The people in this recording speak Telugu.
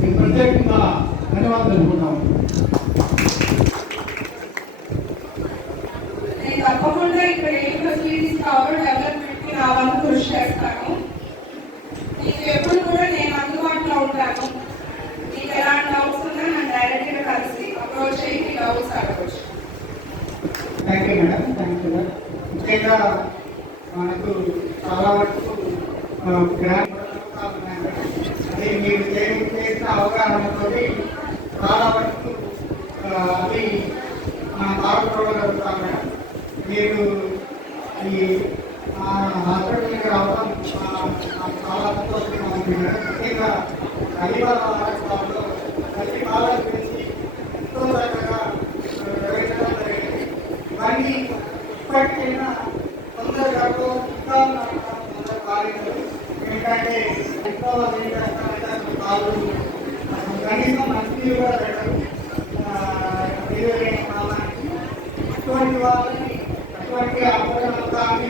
మీకు ప్రత్యేకంగా ధన్యవాదాలు తెలుపుకుంటాం తప్పకుండా ఇక్కడ ఏ ఫెసిలిటీస్ కావాలో డెవలప్మెంట్కి రావాలని కృషి చేస్తాను. మీకు ఎప్పుడు కూడా నేను అందుబాటులో ఉంటాను. మీకు ఎలాంటి డౌట్స్ ఉన్నా నన్ను డైరెక్ట్గా కలిసి అప్రోచ్ అయ్యి మీ డౌట్స్ అడగవచ్చు thank you madam thank you ముఖ్యంగా మనకు చాలా వరకు గ్రామ అది మీరు చే- అవగాహనతో చాలా వరకు అది మనం పాల్గొనగలుగుతాం మీరు ఈ ఆ, హాస్పిటల్కి రావడం ఆ, చాలా సంతోషంగా ఉంది. ముఖ్యంగా హరివాల రాష్ట్రాల్లో ప్రతి కాలం గురించి ఎంతో చక్కగా వివరించడం జరిగింది ఇవన్నీ ఇప్పటికైనా తొందరగా ఇంకా తొందరగా కాలేదు ఎందుకంటే ఎంతో వాళ్ళు కనీసం కూడా పెట్టరు ఆ, అటువంటి వాళ్ళని అటువంటి అపరాధాన్ని